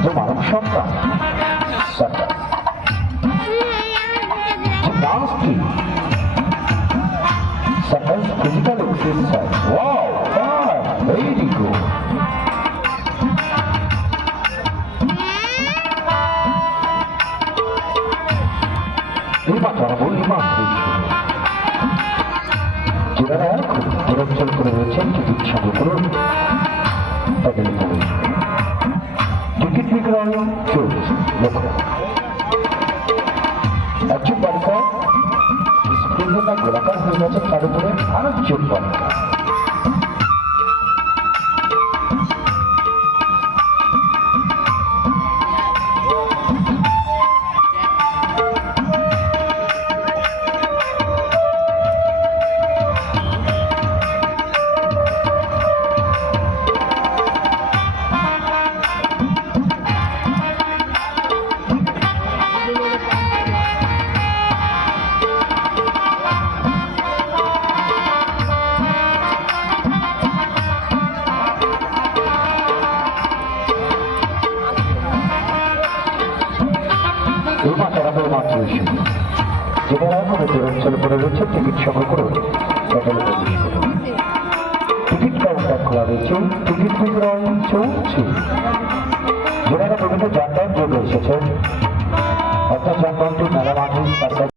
এটা মানব সন্তান সাতটা Gymnastic. Physical exercise. Wow, fine, very good. এইমাত্র আমরা ইমান যারা এখন দূরাঞ্চল করে রয়েছেন টিকিট সংগ্রহ করুন তাদের বিক্রয় চলছে লক্ষ্য একজন বালিকা গোলাকার হয়ে গেছে তার উপরে আরেকজন বালিকা। এসে যেটা এখন দূরাঞ্চল করে রয়েছে, টিকিট সংগ্রহ করে প্যানেলে প্রবেশ করুন টিকিট কাউন্টার খোলা রয়েছে টিকিট বিক্রয় চলছে যারা বিভিন্ন যানবাহন যোগ এসেছে। অর্থাৎ যানবাহনটি মেলা মাঠে